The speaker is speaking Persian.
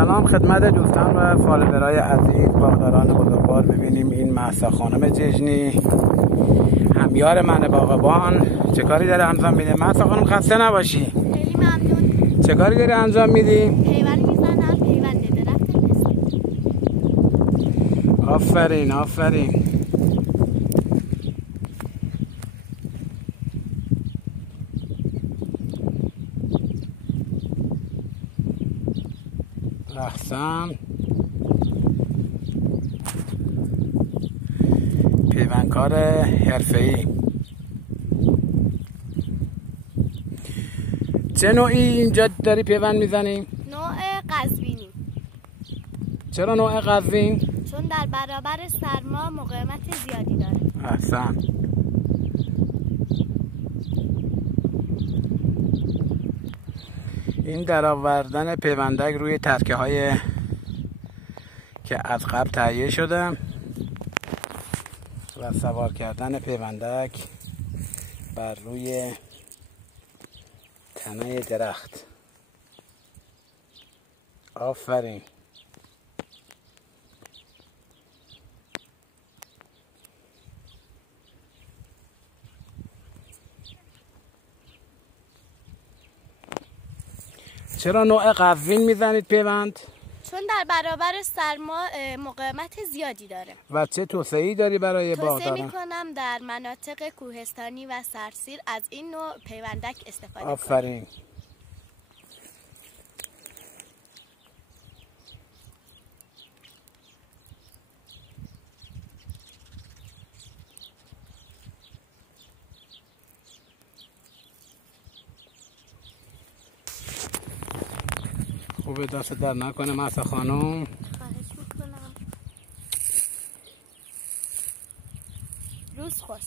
سلام خدمت دوستان و فالوورای عزیز باغداران بزرگوار. ببینیم این مهسا خانم جژنی همیار من باغبان چه کاری داره انجام میده. مهسا خانم خسته نباشی. خیلی ممنون. چه کاری داره انجام میدی؟ پیوند میزنم، پیوند درخت پسته. آفرین آفرین. احسن. پیوندکار حرفه‌ای. چه نوعی اینجا داری پیوند میزنی؟ نوع قزوینی. چرا نوع قزوین؟ چون در برابر سرما مقاومت زیادی داره. احسن. این درآوردن پیوندک روی ترکه های که از قبل تهیه شده و سوار کردن پیوندک بر روی تنه درخت. آفرین. چرا نوع قزوین میزنید پیوند؟ چون در برابر سرما مقاومت زیادی داره. و چه توصیه‌ای داری برای باغداران؟ توصیه میکنم در مناطق کوهستانی و سرسیر از این نوع پیوندک استفاده کنید. آفرین. خوبه دست در نکنه مهسا خانم. خواهش میکنم. روز خوش.